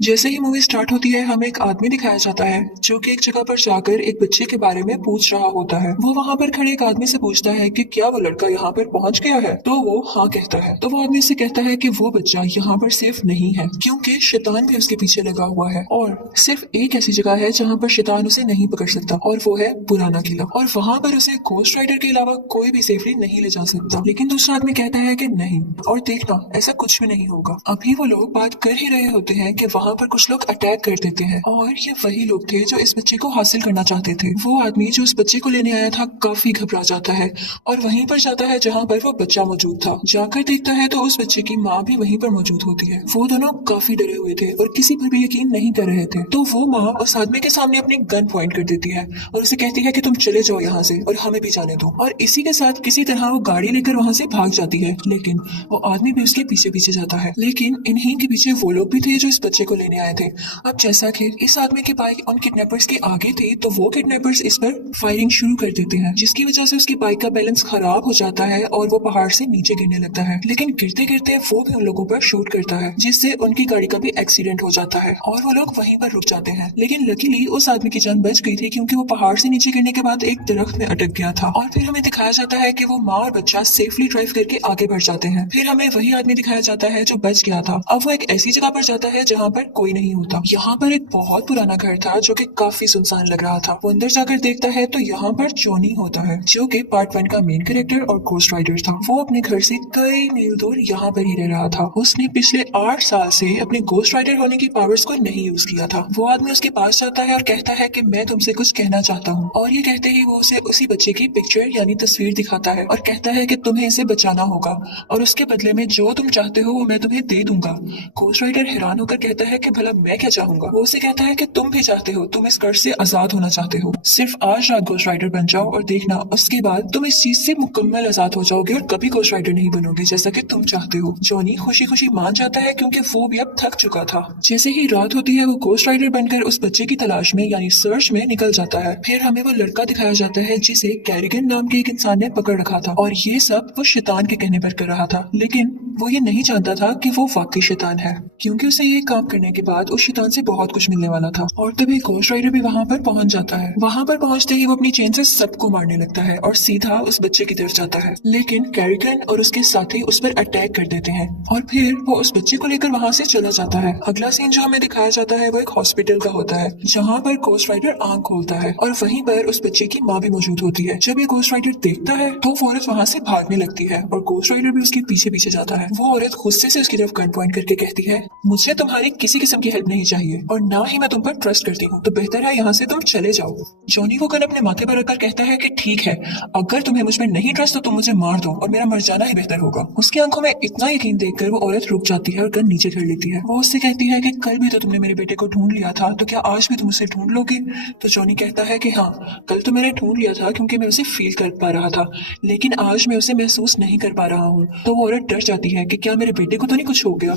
जैसे ही movie start होती है हमें एक आदमी दिखाया जाता है जो कि एक जगह पर जाकर एक बच्चे के बारे में पूछ रहा होता है। वो वहां पर खड़े एक आदमी से पूछता है कि क्या वो लड़का यहाँ पर पहुंच गया है, तो वो हाँ कहता है। तो वो आदमी से कहता है कि वो बच्चा यहाँ पर सेफ नहीं है क्योंकि शैतान भी उसके पीछे लगा हुआ है और सिर्फ एक ऐसी जगह है जहाँ पर शैतान उसे नहीं पकड़ सकता और वो है पुराना किला, और वहां पर उसे घोस्ट राइडर के अलावा कोई भी सेफली नहीं ले जा सकता। लेकिन दूसरा आदमी कहता है कि नहीं, और देखना ऐसा कुछ भी नहीं होगा। अभी वो लोग बात कर ही रहे होते हैं कि वहां पर कुछ लोग अटैक कर देते हैं और ये वही लोग थे जो इस बच्चे को हासिल करना चाहते थे। वो आदमी जो इस बच्चे को लेने आया था काफी घबरा जाता है और वहीं पर जाता है जहाँ पर वो बच्चा मौजूद था। जाकर देखता है तो उस बच्चे की माँ भी वहीं पर मौजूद होती है। वो दोनों काफी डरे हुए थे और किसी पर भी यकीन नहीं कर रहे थे। तो वो माँ उस आदमी के सामने अपनी गन पॉइंट कर देती है और उसे कहती है कि तुम चले जाओ यहाँ से और हमें भी जाने दो। और इसी के साथ किसी तरह वो गाड़ी लेकर वहां से भाग जाती है, लेकिन वो आदमी भी उसके पीछे पीछे जाता है। लेकिन इन्हीं के पीछे वो लोग भी थे जो इस बच्चे को लेने आए थे। अब जैसा कि इस आदमी की बाइक उन किडनैपर्स के आगे थी, तो वो किडनैपर्स इस पर फायरिंग शुरू कर देते हैं जिसकी वजह से उसकी बाइक का बैलेंस खराब हो जाता है और वो पहाड़ से नीचे गिरने लगता है। लेकिन गिरते गिरते वो भी उन लोगों पर शूट करता है जिससे उनकी गाड़ी का भी एक्सीडेंट हो जाता है और वो लोग वहीं पर रुक जाते हैं। लेकिन लकीली उस आदमी की जान बच गई थी क्योंकि वो पहाड़ से नीचे गिरने के बाद एक दरख्त में अटक गया था। और फिर हमें दिखाया जाता है कि वो माँ और बच्चा सेफली ड्राइव करके आगे बढ़ जाते हैं। फिर हमें वही आदमी दिखाया जाता है जो बच गया था। अब वो एक ऐसी जगह पर जाता है जहाँ पर कोई नहीं होता। यहाँ पर एक बहुत पुराना घर था जो कि काफी सुनसान लग रहा था। वो अंदर जाकर देखता है तो यहाँ पर जॉनी होता है जो कि पार्ट 1 का मेन कैरेक्टर और घोस्ट राइडर था। वो अपने घर से कई मील दूर यहाँ पर ही रह रहा था। उसने पिछले 8 साल से अपने घोस्ट राइडर होने की पावर्स को नहीं यूज किया था। वो आदमी उसके पास जाता है और कहता है कि मैं तुमसे कुछ कहना चाहता हूँ, और ये कहते ही वो उसे उसी बच्चे की पिक्चर यानी तस्वीर दिखाता है और कहता है कि तुम्हें इसे बचाना होगा और उसके बदले में जो तुम चाहते हो वो मैं तुम्हें दे दूंगा। घोस्ट राइडर हैरान होकर कहता है कि भला मैं क्या चाहूंगा। वो उसे कहता है कि तुम भी चाहते हो, तुम इस कर्ज से आजाद होना चाहते हो। सिर्फ आज रात घोस्ट राइडर बन जाओ और देखना उसके बाद तुम इस चीज से मुकम्मल आजाद हो जाओगे और कभी घोस्ट राइडर नहीं बनोगे जैसा कि तुम चाहते हो। जॉनी खुशी खुशी मान जाता है क्योंकि वो भी अब थक चुका था। जैसे ही रात होती है वो घोस्ट राइडर बनकर उस बच्चे की तलाश में यानी सर्च में निकल जाता है। फिर हमें वो लड़का दिखाया जाता है जिसे कैरिगन नाम के एक इंसान ने पकड़ रखा था और ये सब वो शैतान के कहने पर कर रहा था। लेकिन वो ये नहीं जानता था कि वो वाकई शैतान है क्योंकि उसे ये काम करने के बाद उस शैतान से बहुत कुछ मिलने वाला था। और तभी घोस्ट राइडर भी वहां पर पहुंच जाता है। वहां पर पहुंचते ही वो अपनी चेन से सबको मारने लगता है और सीधा उस बच्चे की तरफ जाता है। लेकिन कैरिगन और उसके साथी उस पर अटैक कर देते हैं और फिर वो उस बच्चे को लेकर वहां से चला जाता है। अगला सीन जो हमें दिखाया जाता है वो एक हॉस्पिटल का होता है जहाँ पर घोस्ट राइडर आंख खोलता है और वहीं पर उस बच्चे की माँ भी मौजूद होती है। जब ये घोस्ट राइडर देखता है तो वो औरत वहां से भागने लगती है और घोस्ट राइडर भी उसके पीछे पीछे जाता है। वो औरत गुस्से से उसकी तरफ गन पॉइंट करके कहती है, मुझे तुम्हारी किसी किस्म की हेल्प नहीं चाहिए और ना ही मैं तुम पर ट्रस्ट करती हूँ, तो बेहतर है यहाँ से तुम चले जाओ। जॉनी वो गन अपने माथे पर रखकर कहता है कि ठीक है, अगर तुम्हें मुझ में नहीं ट्रस्ट तो तुम मुझे मार दो और मेरा मर जाना ही बेहतर होगा। उसकी आंखों में इतना यकीन देखकर वो औरत रुक जाती है और गन नीचे कर लेती है। वो उससे कहती है कि कल भी तो तुमने मेरे बेटे को ढूंढ लिया था, तो क्या आज भी तुम उसे ढूंढ लोगे। तो जॉनी कहता है कि हाँ, कल तो मैंने ढूंढ लिया था क्योंकि मैं उसे फील कर पा रहा था, लेकिन आज मैं उसे महसूस नहीं कर पा रहा हूँ। तो वो औरत डर जाती है कि क्या मेरे बेटे को तो नहीं कुछ हो गया।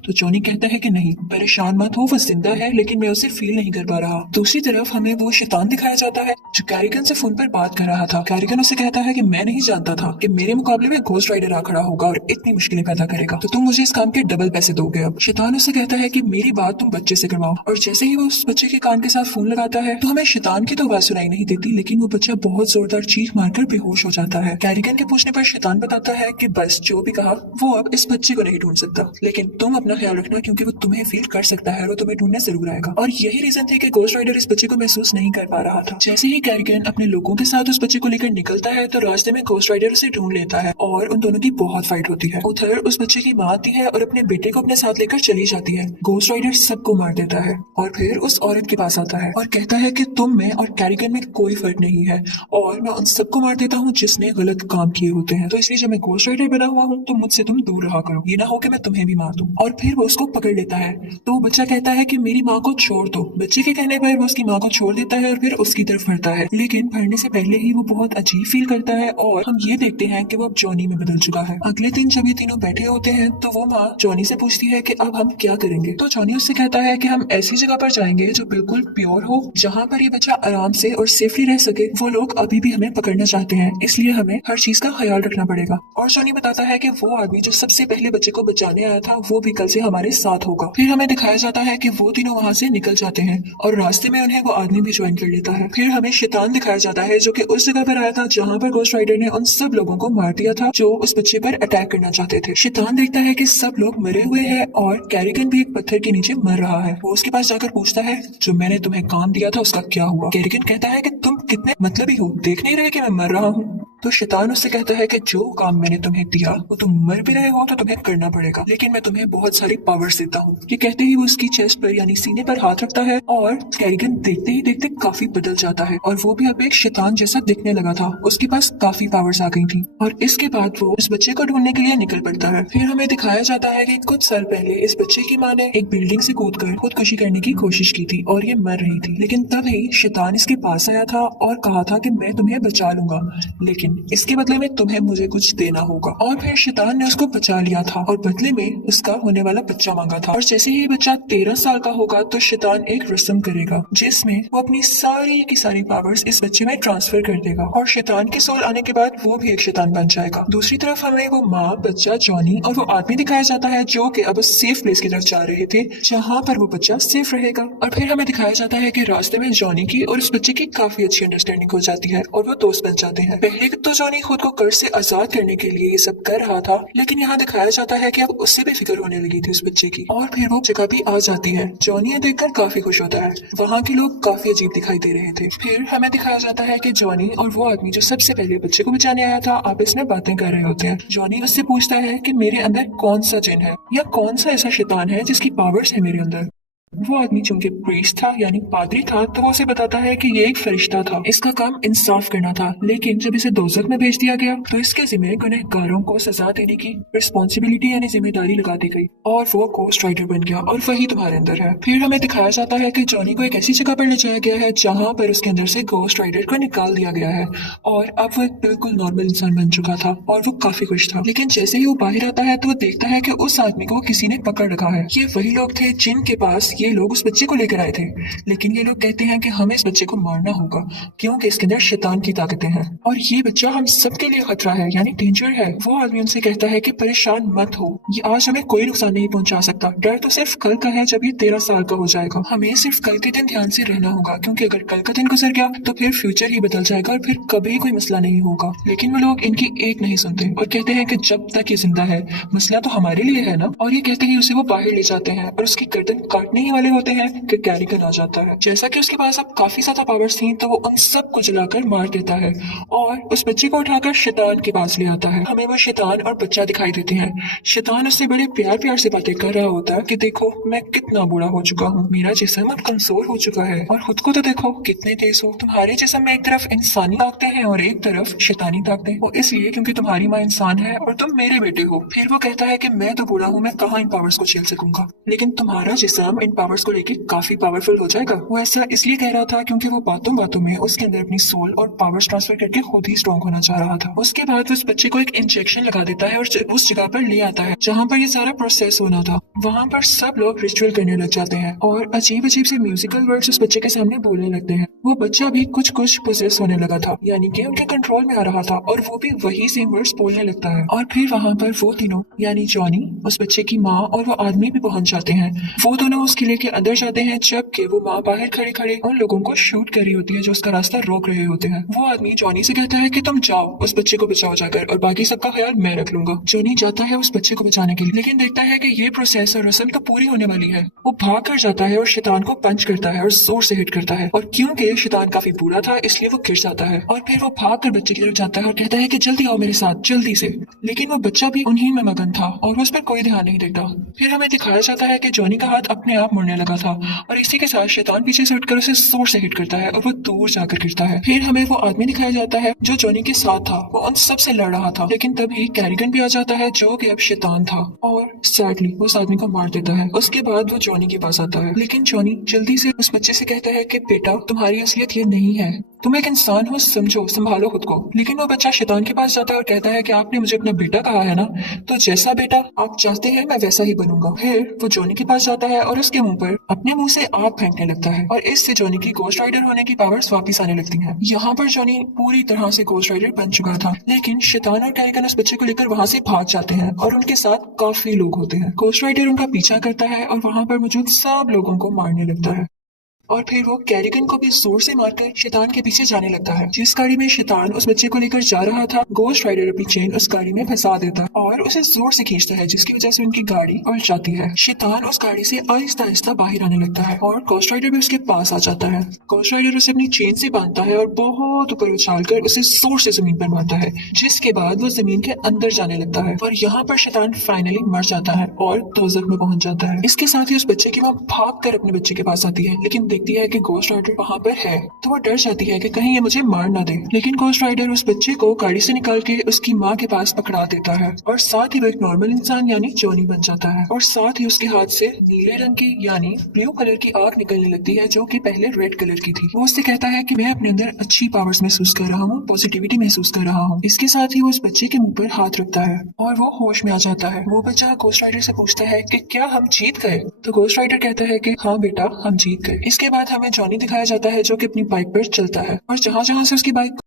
तो जॉनी कहता है कि नहीं, परेशान मत हो, वो जिंदा है लेकिन मैं उसे फील नहीं कर पा रहा। दूसरी तरफ हमें वो शैतान दिखाया जाता है जो कैरिगन से फोन पर बात कर रहा था। कैरिगन उसे कहता है कि मैं नहीं जानता था कि मेरे मुकाबले में घोस्ट राइडर आ खड़ा होगा और इतनी मुश्किलें पैदा करेगा, तो तुम मुझे इस काम के डबल पैसे दोगे। अब शैतान उसे कहता है कि मेरी बात तुम बच्चे से करवाओ, और जैसे ही वो उस बच्चे के कान के साथ फोन लगाता है तो हमें शैतान की तो आवाज सुनाई नहीं देती, लेकिन वो बच्चा बहुत जोरदार चीख मारकर बेहोश हो जाता है। कैरिगन के पूछने पर शैतान बताता है कि बस जो भी कहा, वो अब इस बच्चे को नहीं ढूंढ सकता, लेकिन तुम अपना ख्याल रखना क्योंकि वो तुम्हें फील कर सकता है और वो तुम्हें ढूंढने जरूर आएगा। और यही रीजन थी कि घोस्ट राइडर इस बच्चे को महसूस नहीं कर पा रहा था। जैसे ही कैरिगन अपने लोगों के साथ उस बच्चे को लेकर निकलता है तो रास्ते में घोस्ट राइडर उसे ढूंढ लेता है और उन दोनों की बहुत फाइट होती है। उधर उस बच्चे की माँ आती है और अपने बेटे को अपने साथ लेकर चली जाती है। घोस्ट राइडर सबको मार देता है और फिर उस औरत के पास आता है और कहता है कि तुम में और कैरिगन में कोई फर्क नहीं है और मैं उन सबको मार देता हूँ जिसने गलत काम किए होते हैं, तो इसलिए जब मैं घोस्ट राइडर बना हुआ हूँ तो मुझसे तुम दूर रहा करो, ये ना हो कि मैं तुम्हें भी मार दूं। और फिर वो उसको पकड़ लेता है। तो बच्चा कहता है कि मेरी माँ को छोड़ दो। बच्चे के कहने पर वो उसकी माँ को छोड़ देता है और फिर उसकी तरफ बढ़ता है, लेकिन बढ़ने से पहले ही वो बहुत अजीब फील करता है और हम ये देखते हैं कि वो अब जॉनी में बदल चुका है। अगले दिन जब ये तीनों बैठे होते हैं तो वो माँ जॉनी से पूछती है कि अब हम क्या करेंगे। तो जॉनी उससे कहता है कि हम ऐसी जगह पर जाएंगे जो बिल्कुल प्योर हो, जहाँ पर ये बच्चा आराम से और सेफली रह सके। वो लोग अभी भी हमें पकड़ना चाहते हैं, इसलिए हमें हर चीज का ख्याल रखना पड़ेगा। और जॉनी बताता है कि वो आदमी जो सबसे पहले बच्चे को बचाने आया था वो भी कल से हमारे साथ होगा। फिर हमें दिखाया जाता है कि वो तीनों वहाँ से निकल जाते हैं और रास्ते में उन्हें वो आदमी भी ज्वाइन कर लेता है। फिर हमें शैतान दिखाया जाता है जो कि उस जगह पर आया था जहाँ पर गोस्ट राइडर ने उन सब लोगों को मार दिया था जो उस बच्चे पर अटैक करना चाहते थे। शैतान देखता है कि सब लोग मरे हुए हैं और कैरिगन भी एक पत्थर के नीचे मर रहा है। वो उसके पास जाकर पूछता है जो मैंने तुम्हें काम दिया था उसका क्या हुआ। कैरिगन कहता है कि तुम कितने मतलबी हो, देख नहीं रहे कि मैं मर रहा हूँ। तो शैतान उससे कहता है कि जो काम मैंने तुम्हें दिया वो तुम मर भी रहे हो तो तुम्हें करना पड़ेगा, लेकिन मैं तुम्हें बहुत सारी पावर्स देता हूँ। ये कहते ही वो उसकी चेस्ट पर यानी सीने पर हाथ रखता है और कैरिगन देखते ही देखते काफी बदल जाता है और वो भी अब एक शैतान जैसा दिखने लगा था। उसके पास काफी पावर्स आ गई थी और इसके बाद वो उस बच्चे को ढूंढने के लिए निकल पड़ता है। फिर हमें दिखाया जाता है कि कुछ साल पहले इस बच्चे की माँ ने एक बिल्डिंग से कूदकर खुदकुशी करने की कोशिश की थी और ये मर रही थी, लेकिन तभी शैतान इसके पास आया था और कहा था कि मैं तुम्हें बचा लूंगा, लेकिन इसके बदले में तुम्हें मुझे कुछ देना होगा। और फिर शैतान ने उसको बचा लिया था और बदले में उसका होने वाला बच्चा मांगा था। और जैसे ही बच्चा 13 साल का होगा तो शैतान एक रस्म करेगा जिसमें वो अपनी सारी की सारी पावर्स इस बच्चे में ट्रांसफर कर देगा और शैतान के सोल आने के बाद वो भी एक शैतान बन जाएगा। दूसरी तरफ हमें वो माँ, बच्चा, जॉनी और वो आदमी दिखाया जाता है जो कि अब उस सेफ प्लेस की तरफ जा रहे थे जहाँ पर वो बच्चा सेफ रहेगा। और फिर हमें दिखाया जाता है कि रास्ते में जॉनी की और उस बच्चे की काफी अच्छी अंडरस्टैंडिंग हो जाती है और वो दोस्त बन जाते हैं। पहले तो जॉनी खुद को कर्ज से आजाद करने के लिए ये सब कर रहा था, लेकिन यहाँ दिखाया जाता है कि अब उससे भी फिक्र होने लगी थी उस बच्चे की। और फिर वो जगह भी आ जाती है। जॉनी ये देखकर काफी खुश होता है। वहाँ के लोग काफी अजीब दिखाई दे रहे थे। फिर हमें दिखाया जाता है कि जॉनी और वो आदमी जो सबसे पहले बच्चे को बचाने आया था आपस में बातें कर रहे होते हैं। जॉनी उससे पूछता है कि मेरे अंदर कौन सा जिन है या कौन सा ऐसा शैतान है जिसकी पावर्स है मेरे अंदर। वो आदमी चूंकि प्रीस्ट था यानी पादरी था तो वो उसे बताता है कि ये एक फरिश्ता था, इसका काम इंसाफ करना था, लेकिन जब इसे दोज़ख में भेज दिया गया तो इसके जिम्मे गुनहगारों को सजा देने की रिस्पॉन्सिबिलिटी यानी जिम्मेदारी लगा दी गई और वो गोस्ट राइडर बन गया और वही तुम्हारे अंदर है। फिर हमें दिखाया जाता है कि जॉनी को एक ऐसी जगह पर ले जाया गया है जहाँ पर उसके अंदर से गोस्ट राइडर को निकाल दिया गया है और अब वो एक बिल्कुल नॉर्मल इंसान बन चुका था और वो काफी खुश था। लेकिन जैसे ही वो बाहर आता है तो वो देखता है कि उस आदमी को किसी ने पकड़ रखा है। ये वही लोग थे जिनके पास ये लोग उस बच्चे को लेकर आए थे, लेकिन ये लोग कहते हैं कि हमें इस बच्चे को मारना होगा क्योंकि इसके अंदर शैतान की ताकतें हैं और ये बच्चा हम सबके लिए खतरा है यानी डेंजर है। वो आदमी उनसे कहता है कि परेशान मत हो, ये आज हमें कोई नुकसान नहीं पहुंचा सकता, डर तो सिर्फ कल का है जब ये 13 साल का हो जाएगा। हमें सिर्फ कल के दिन ध्यान से रहना होगा क्योंकि अगर कल का दिन गुजर गया तो फिर फ्यूचर ही बदल जाएगा और फिर कभी कोई मसला नहीं होगा। लेकिन वो लोग इनकी एक नहीं सुनते और कहते हैं कि जब तक ये जिंदा है मसला तो हमारे लिए है ना। और ये कहते ही उसे वो बाहर ले जाते हैं और उसकी गर्दन काटने ही वाले होते हैं कि कैरिगन आ जाता है। जैसा कि उसके पास अब काफी ज्यादा पावर्स थी तो वो उन सब को जलाकर मार देता है और उस बच्चे को उठाकर शैतान के पास ले आता है। हमें वो शैतान और बच्चा दिखाई देते हैं। शैतान उससे बड़े प्यार प्यार से बातें कर रहा होता है कि देखो मैं कितना बूढ़ा हो चुका हूँ, मेरा जिस्म अब कमजोर हो चुका है और खुद को तो देखो कितने तेज हो, तुम्हारे जिस्म में एक तरफ इंसानी ताकतें हैं और एक तरफ शैतानी ताकतें, वो इसलिए क्योंकि तुम्हारी माँ इंसान है और तुम मेरे बेटे हो। फिर वो कहता है कि मैं तो बूढ़ा हूँ, मैं कहाँ इन पावर्स को झेल सकूंगा, लेकिन तुम्हारा जिस्म इन पावर्स को लेके काफी पावरफुल हो जाएगा। वो ऐसा इसलिए कह रहा था क्योंकि वो बातों बातों में उसके अंदर अपनी सोल और पावर्स ट्रांसफर करके खुद ही स्ट्रॉन्ग होना चाह रहा था। उसके बाद वो उस बच्चे को एक इंजेक्शन लगा देता है और उस जगह पर ले आता है जहाँ पर ये सारा प्रोसेस होना था। वहाँ पर सब लोग रिचुअल करने लग जाते हैं और अजीब अजीब से म्यूजिकल वर्ड्स उस बच्चे के सामने बोलने लगते हैं। वो बच्चा भी कुछ कुछ पोजेस होने लगा था यानी कि उनके कंट्रोल में आ रहा था और वो भी वही सेम वर्ड्स बोलने लगता है। और फिर वहाँ पर वो तीनों यानी जॉनी, उस बच्चे की माँ और वो आदमी भी पहुंच जाते हैं। वो दोनों उस किले के अंदर जाते हैं जबकि वो माँ बाहर खड़े खड़े उन लोगों को शूट कर रही होती है जो उसका रास्ता रोक रहे होते हैं। वो आदमी जॉनी से कहता है कि तुम जाओ उस बच्चे को बचाओ जाकर और बाकी सबका ख्याल मैं रख लूंगा। जॉनी जाता है उस बच्चे को बचाने के लिए, लेकिन देखता है कि ये प्रोसेस और रस्म तो पूरी होने वाली है। वो भाग कर जाता है और शैतान को पंच करता है और जोर से हिट करता है और क्योंकि शैतान काफी बुरा था इसलिए वो गिर जाता है। और फिर वो भाग कर बच्चे की तरफ जाता है और कहता है कि जल्दी आओ मेरे साथ, जल्दी से। लेकिन वो बच्चा भी उन्हीं में मगन था और वो उस पर कोई ध्यान नहीं देता। फिर हमें दिखाया जाता है कि जॉनी का हाथ अपने आप मुड़ने लगा था और इसी के साथ शैतान पीछे से उठकर उसे जोर से हिट करता है और वो दूर जाकर गिरता है। फिर हमें वो आदमी दिखाया जाता है जो जॉनी के साथ था, वो उन सब से लड़ रहा था, लेकिन तभी कैरिगन भी आ जाता है जो कि अब शैतान था और सैडली उस आदमी को मार देता है। उसके बाद वो जॉनी के पास आता है, लेकिन जॉनी जल्दी से उस बच्चे से कहता है कि बेटा तुम्हारी असलियत ये नहीं है, तुम एक इंसान हो, समझो, संभालो खुद को। लेकिन वो बच्चा शैतान के पास जाता है और कहता है कि आपने मुझे अपना बेटा कहा है ना, तो जैसा बेटा आप चाहते हैं मैं वैसा ही बनूंगा। फिर वो जॉनी के पास जाता है और उसके मुंह पर अपने मुंह से आग फेंकने लगता है और इससे जॉनी की गोस्ट राइडर होने की पावर्स वापस आने लगती हैं। यहाँ पर जॉनी पूरी तरह से गोस्ट राइडर बन चुका था, लेकिन शैतान और कैरिकन उस बच्चे को लेकर वहाँ से भाग जाते हैं और उनके साथ काफी लोग होते हैं। गोस्ट राइडर उनका पीछा करता है और वहाँ पर मौजूद सब लोगों को मारने लगता है और फिर वो कैरिकन को भी जोर से मारकर शैतान के पीछे जाने लगता है। जिस गाड़ी में शैतान उस बच्चे को लेकर जा रहा था, गोस्ट राइडर अपनी चेन उस गाड़ी में फंसा देता है और उसे जोर से खींचता है, जिसकी वजह से उनकी गाड़ी उलट जाती है। शैतान उस गाड़ी से आहिस्ता आहिस्ता बाहर आने लगता है और गोस्ट राइडर भी उसके पास आ जाता है। गोस्ट राइडर उसे अपनी चेन से बांधता है और बहुत ऊपर उछालकर उसे जोर से जमीन पर मारता है, जिसके बाद वो जमीन के अंदर जाने लगता है और यहाँ पर शैतान फाइनली मर जाता है और दोज़ख में पहुंच जाता है। इसके साथ ही उस बच्चे की माँ भाग कर अपने बच्चे के पास आती है, लेकिन देखती है कि गोस्ट राइडर वहाँ पर है, तो वो डर जाती है कि कहीं ये मुझे मार ना दे। लेकिन गोस्ट राइडर उस बच्चे को गाड़ी से निकाल के उसकी माँ के पास पकड़ा देता है और साथ ही वो एक नॉर्मल इंसान यानी जॉनी बन जाता है और साथ ही उसके हाथ से नीले रंग की यानी ब्लू कलर की आग निकलने लगती है, जो कि पहले रेड कलर की थी। वो उससे कहता है कि मैं अपने अंदर अच्छी पावर्स महसूस कर रहा हूँ, पॉजिटिविटी महसूस कर रहा हूँ। इसके साथ ही वो उस बच्चे के मुंह पर हाथ रखता है और वो होश में आ जाता है। वो बच्चा गोस्ट राइडर से पूछता है कि क्या हम जीत गए? तो गोस्ट राइडर कहता है कि हाँ बेटा, हम जीत गए। इसके बाद हमें जॉनी दिखाया जाता है जो कि अपनी बाइक पर चलता है और जहाँ जहाँ से उसकी बाइक